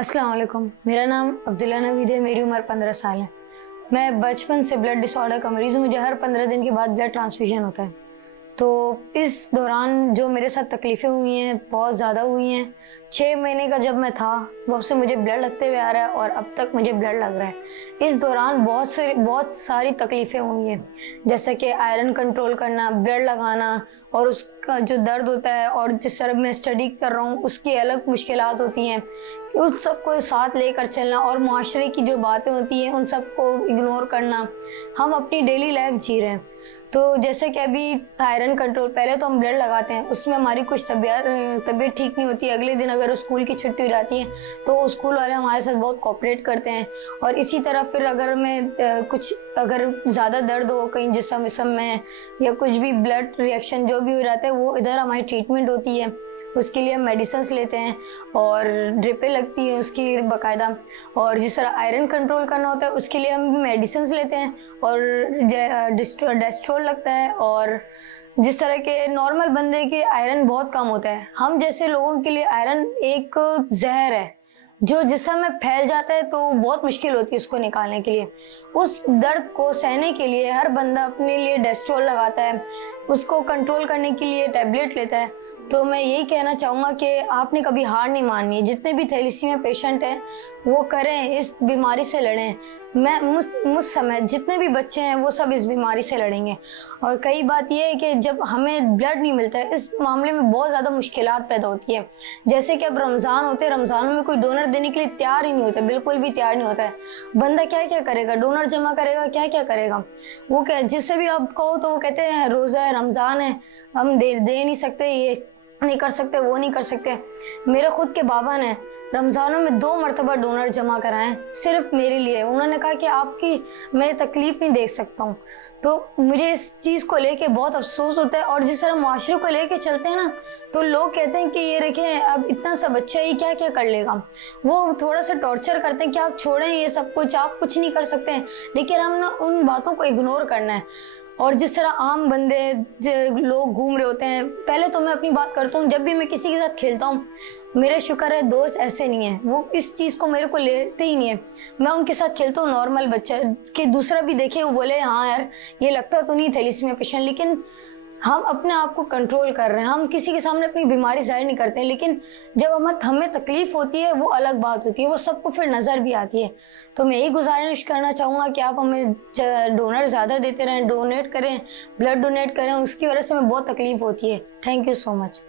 अस्सलाम वालेकुम। मेरा नाम अब्दुल्ला नवीद है। मेरी उम्र 15 साल है। मैं बचपन से ब्लड डिसऑर्डर का मरीज़ हूँ। मुझे हर 15 दिन के बाद ब्लड ट्रांसफ्यूजन होता है। तो इस दौरान जो मेरे साथ तकलीफ़ें हुई हैं बहुत ज़्यादा हुई हैं। 6 महीने का जब मैं था तब से मुझे ब्लड लगते हुए आ रहा है और अब तक मुझे ब्लड लग रहा है। इस दौरान बहुत सारी तकलीफ़ें हुई हैं, जैसे कि आयरन कंट्रोल करना, ब्लड लगाना और उसका जो दर्द होता है, और जिस तरह मैं स्टडी कर रहा हूँ उसकी अलग मुश्किलात होती हैं। उस सब को साथ लेकर चलना और मुआशरे की जो बातें होती हैं उन सब को इग्नोर करना। हम अपनी डेली लाइफ जी रहे हैं। तो जैसे कि अभी आयरन कंट्रोल, पहले तो हम ब्लड लगाते हैं, उसमें हमारी कुछ तबीयत ठीक नहीं होती। अगले दिन अगर स्कूल की छुट्टी हो जाती है तो स्कूल वाले हमारे साथ बहुत कोऑपरेट करते हैं। और इसी तरह फिर अगर अगर ज़्यादा दर्द हो कहीं जिस्म में या कुछ भी ब्लड रिएक्शन जो भी हो जाता है, वो इधर हमारी ट्रीटमेंट होती है। उसके लिए हम मेडिसिन्स लेते हैं और ड्रिपें लगती हैं उसकी बाकायदा। और जिस तरह आयरन कंट्रोल करना होता है उसके लिए हम मेडिसिन्स लेते हैं और डेस्ट्रोल लगता है। और जिस तरह के नॉर्मल बंदे के आयरन बहुत कम होता है, हम जैसे लोगों के लिए आयरन एक जहर है जो जिस्म में फैल जाता है, तो बहुत मुश्किल होती है उसको निकालने के लिए। उस दर्द को सहने के लिए हर बंदा अपने लिए डेस्ट्रोल लगाता है, उसको कंट्रोल करने के लिए टैबलेट लेता है। तो मैं यही कहना चाहूँगा कि आपने कभी हार नहीं माननी है। जितने भी थैलेसीमिया पेशेंट हैं वो करें, इस बीमारी से लड़ें। मुझ समय जितने भी बच्चे हैं वो सब इस बीमारी से लड़ेंगे। और कई बात ये है कि जब हमें ब्लड नहीं मिलता है, इस मामले में बहुत ज़्यादा मुश्किलात पैदा होती है। जैसे कि अब रमज़ान होते हैं, रमज़ान में कोई डोनर देने के लिए तैयार ही नहीं होता, बिल्कुल भी तैयार नहीं होता है। बंदा क्या क्या करेगा, डोनर जमा करेगा, क्या क्या करेगा। वो क्या, जिससे भी आप कहो तो वो कहते हैं रोज़ा है, रमज़ान है, हम दे नहीं सकते, ये नहीं कर सकते, वो नहीं कर सकते। मेरे खुद के बाबा ने रमज़ानों में 2 मरतबा डोनर जमा कराएं सिर्फ मेरे लिए। उन्होंने कहा कि आपकी मैं तकलीफ़ नहीं देख सकता हूँ। तो मुझे इस चीज़ को लेके बहुत अफसोस होता है। और जिस तरह माशरे को लेके चलते हैं ना, तो लोग कहते हैं कि ये देखें अब इतना सा बच्चा ये क्या क्या कर लेगा। वो थोड़ा सा टॉर्चर करते हैं कि आप छोड़ें ये सब कुछ, आप कुछ नहीं कर सकते हैं। लेकिन हम ना उन बातों को इग्नोर करना है। और जिस तरह आम बंदे लोग घूम रहे होते हैं, पहले तो मैं अपनी बात करता हूँ, जब भी मैं किसी के साथ खेलता हूँ, मेरे शुक्र है दोस्त ऐसे नहीं है, वो इस चीज़ को मेरे को लेते ही नहीं है। मैं उनके साथ खेलता हूँ नॉर्मल बच्चा कि दूसरा भी देखे, वो बोले हाँ यार ये लगता तो नहीं थैलेसीमिया पेशेंट, लेकिन हम अपने आप को कंट्रोल कर रहे हैं। हम किसी के सामने अपनी बीमारी जाहिर नहीं करते हैं, लेकिन जब हमें तकलीफ़ होती है वो अलग बात होती है, वो सबको फिर नज़र भी आती है। तो मैं यही गुजारिश करना चाहूँगा कि आप हमें डोनर ज़्यादा देते रहें, डोनेट करें, ब्लड डोनेट करें। उसकी वजह से हमें बहुत तकलीफ़ होती है। Thank you so much.